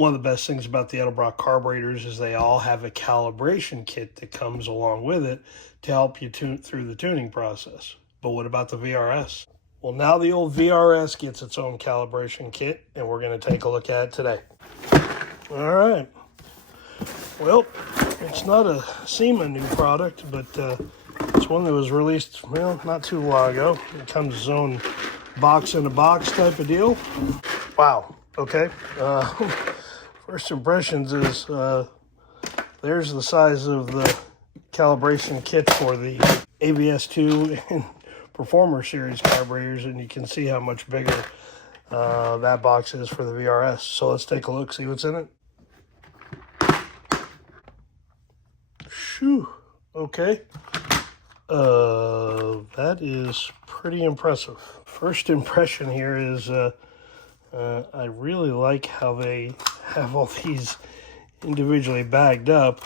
One of the best things about the Edelbrock carburetors is they all have a calibration kit that comes along with it to help you tune through the tuning process. But what about the VRS? Well, now the old VRS gets its own calibration kit, and we're going to take a look at it today. All right. Well, it's not a SEMA new product, but it's one that was released, well, not too long ago. It comes its own box in a box type of deal. Wow. Okay. First impressions is there's the size of the calibration kit for the AVS2 and Performer series carburetors, and you can see how much bigger that box is for the VRS. So let's take a look, see what's in it. Shoo. Okay. That is pretty impressive. First impression here is I really like how they have all these individually bagged up.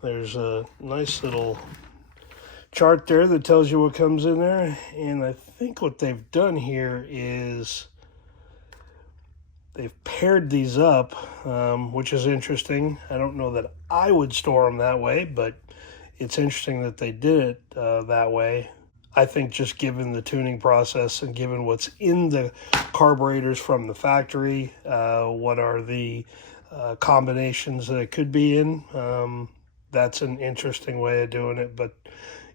There's a nice little chart there that tells you what comes in there, and I think what they've done here is they've paired these up, which is interesting. I don't know that I would store them that way, but it's interesting that they did it that way. I think just given the tuning process and given what's in the carburetors from the factory, what are the combinations that it could be in, that's an interesting way of doing it. But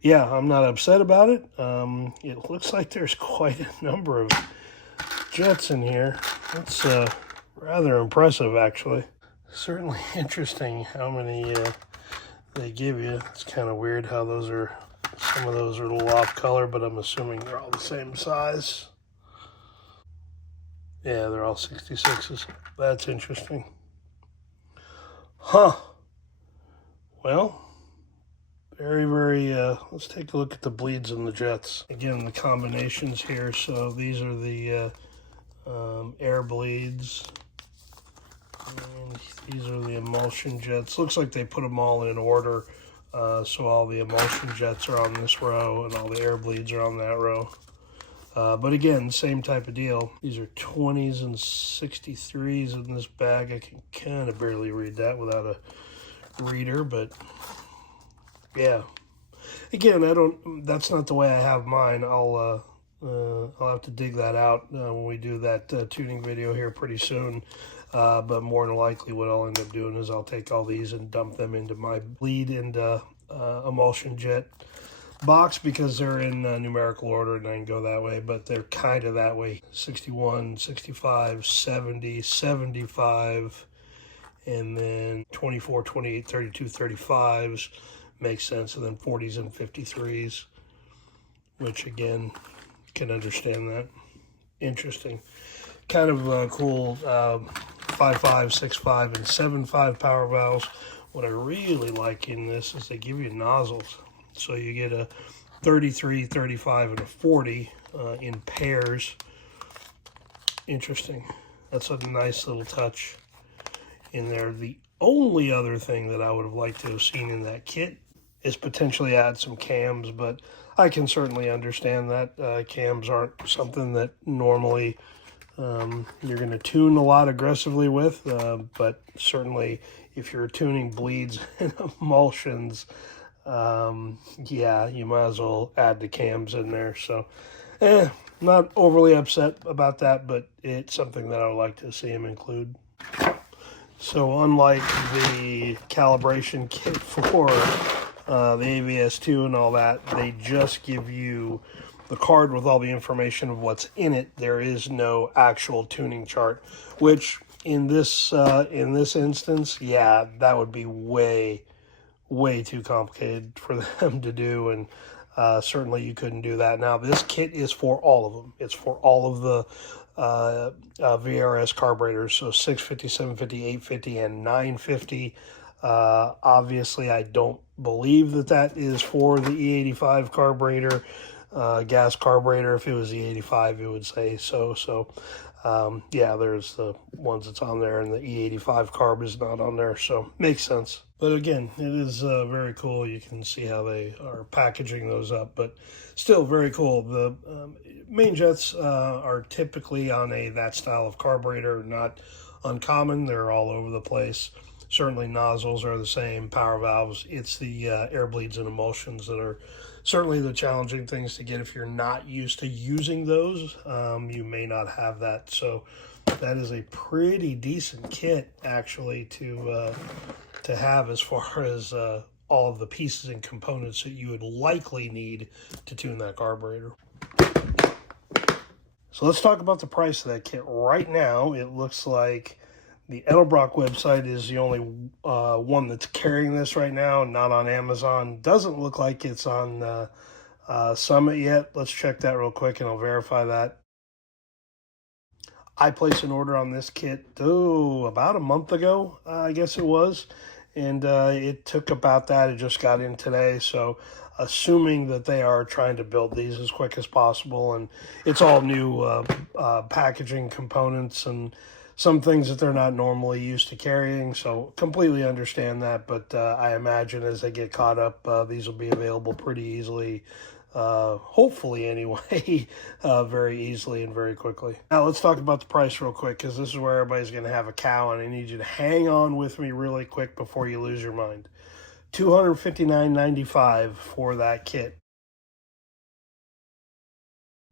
yeah, I'm not upset about it. It looks like there's quite a number of jets in here. That's rather impressive, actually. Certainly interesting how many they give you. It's kind of weird how those are, some of those are a little off color, but I'm assuming they're all the same size. Yeah, they're all 66s. That's interesting. Huh. Well, very, let's take a look at the bleeds and the jets. Again, the combinations here. So these are the air bleeds. And these are the emulsion jets. Looks like they put them all in order. So all the emulsion jets are on this row and all the air bleeds are on that row. But again, same type of deal. These are 20s and 63s in this bag. I can kind of barely read that without a reader, but yeah. Again, that's not the way I have mine. I'll have to dig that out when we do that tuning video here pretty soon. But more than likely what I'll end up doing is I'll take all these and dump them into my bleed and emulsion jet box, because they're in numerical order and I can go that way, but they're kind of that way. 61, 65, 70, 75, and then 24, 28, 32, 35s makes sense, and then 40s and 53s, which again, can understand that. Interesting. Kind of cool 5.5, 6.5, and 7.5 power valves. What I really like in this is they give you nozzles. So you get a 33, 35, and a 40 in pairs. Interesting. That's a nice little touch in there. The only other thing that I would have liked to have seen in that kit is potentially add some cams, but I can certainly understand that. Cams aren't something that normally you're going to tune a lot aggressively with, but certainly if you're tuning bleeds and emulsions, yeah, you might as well add the cams in there. So not overly upset about that, but it's something that I would like to see him include. So unlike the calibration kit for the AVS2 and all that, they just give you the card with all the information of what's in it. There is no actual tuning chart, which in this instance, yeah, that would be way too complicated for them to do, and certainly you couldn't do that. Now, this kit is for all of them. It's for all of the VRS carburetors, so 650, 750, 850, and 950. Obviously, I don't believe that is for the E85 carburetor, gas carburetor. If it was the E85, it would say so. Yeah, there's the ones that's on there, and the E85 carb is not on there, so makes sense. But again, it is very cool. You can see how they are packaging those up, but still very cool. The main jets are typically on that style of carburetor, not uncommon. They're all over the place. Certainly nozzles are the same, power valves. It's the air bleeds and emulsions that are certainly the challenging things to get. If you're not used to using those, you may not have that. So that is a pretty decent kit actually to have as far as all of the pieces and components that you would likely need to tune that carburetor. So let's talk about the price of that kit. Right now, it looks like the Edelbrock website is the only one that's carrying this right now, not on Amazon. Doesn't look like it's on Summit yet. Let's check that real quick and I'll verify that. I placed an order on this kit, about a month ago, I guess it was. And it took about that. It just got in today. So assuming that they are trying to build these as quick as possible. And it's all new packaging components and some things that they're not normally used to carrying. So completely understand that. But I imagine as they get caught up, these will be available pretty easily. Hopefully anyway, very easily and very quickly. Now let's talk about the price real quick, because this is where everybody's going to have a cow, and I need you to hang on with me really quick before you lose your mind. $259.95 for that kit.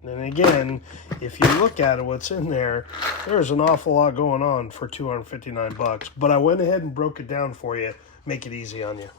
And again, if you look at it, what's in there, there's an awful lot going on for 259 bucks. But I went ahead and broke it down for you, make it easy on you.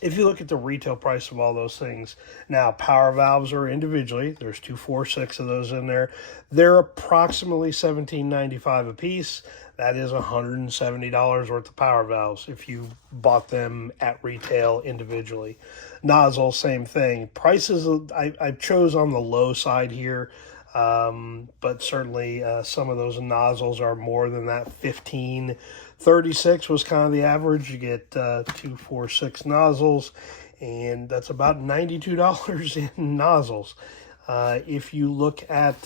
If you look at the retail price of all those things, now power valves are individually, there's 2, 4, 6 of those in there. They're approximately $17.95 a piece. That is $170 worth of power valves if you bought them at retail individually. Nozzle, same thing. Prices, I chose on the low side here, but certainly some of those nozzles are more than that. 15, 36 was kind of the average. You get 2, 4, 6 nozzles, and that's about $92 in nozzles. If you look at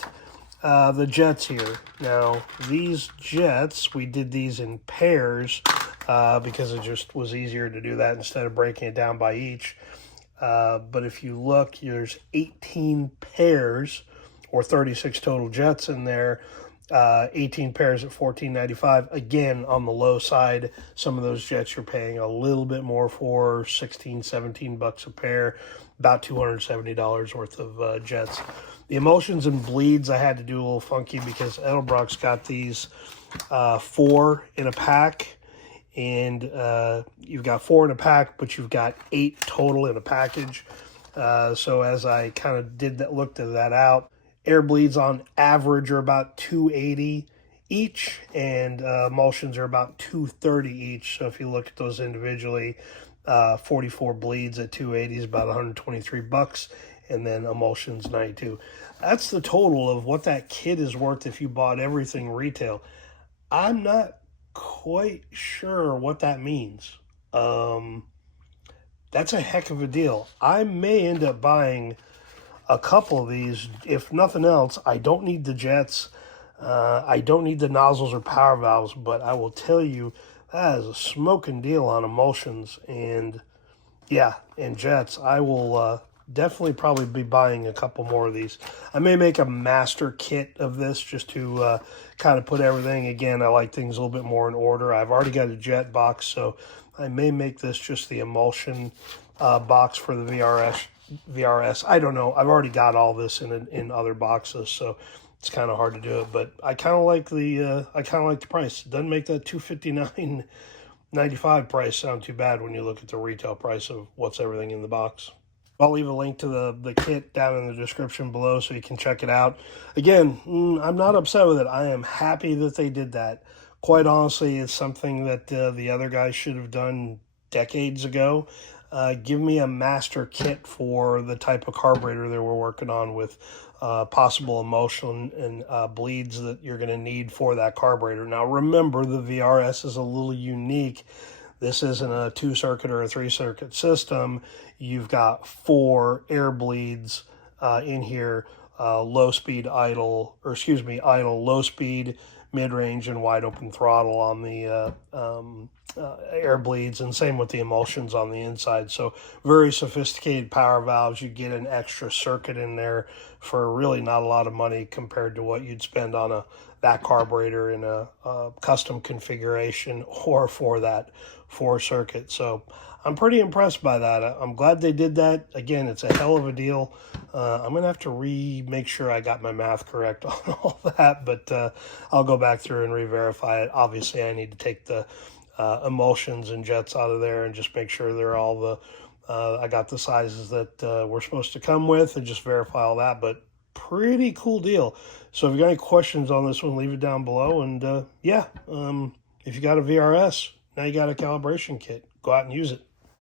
the jets here, now these jets, we did these in pairs because it just was easier to do that instead of breaking it down by each. But if you look, there's 18 pairs or 36 total jets in there. 18 pairs at $14.95. Again, on the low side, some of those jets you're paying a little bit more for, 16, 17 bucks a pair, about $270 worth of jets. The emulsions and bleeds I had to do a little funky because Edelbrock's got these 4 in a pack, and you've got 4 in a pack, but you've got 8 total in a package. So as I kind of looked at that out, air bleeds on average are about $280 each, and emulsions are about $230 each. So if you look at those individually, 44 bleeds at $280 is about 123 bucks, and then emulsions 92. That's the total of what that kit is worth if you bought everything retail. I'm not quite sure what that means. That's a heck of a deal. I may end up buying a couple of these. If nothing else, I don't need the jets. I don't need the nozzles or power valves, but I will tell you that is a smoking deal on emulsions and jets. I will definitely probably be buying a couple more of these. I may make a master kit of this just to kind of put everything. Again, I like things a little bit more in order. I've already got a jet box, so I may make this just the emulsion box for the VRS. I don't know. I've already got all this in other boxes, so it's kind of hard to do it. But I kind of like the price. It doesn't make that $259.95 price sound too bad when you look at the retail price of what's everything in the box. I'll leave a link to the kit down in the description below so you can check it out. Again, I'm not upset with it. I am happy that they did that. Quite honestly, it's something that the other guys should have done decades ago. Give me a master kit for the type of carburetor that we're working on with possible emulsion and bleeds that you're going to need for that carburetor. Now, remember, the VRS is a little unique. This isn't a 2-circuit or a 3-circuit system. You've got 4 air bleeds in here, low speed, idle, low speed, mid-range, and wide open throttle on the air bleeds, and same with the emulsions on the inside. So very sophisticated power valves. You get an extra circuit in there for really not a lot of money compared to what you'd spend on that carburetor in a custom configuration or for that 4-circuit. So I'm pretty impressed by that. I'm glad they did that. Again, it's a hell of a deal. I'm going to have to make sure I got my math correct on all that, but I'll go back through and re-verify it. Obviously, I need to take the emulsions and jets out of there and just make sure they're all I got the sizes that we're supposed to come with, and just verify all that. But pretty cool deal. So if you got any questions on this one, leave it down below. And yeah, if you got a VRS, now you got a calibration kit. Go out and use it.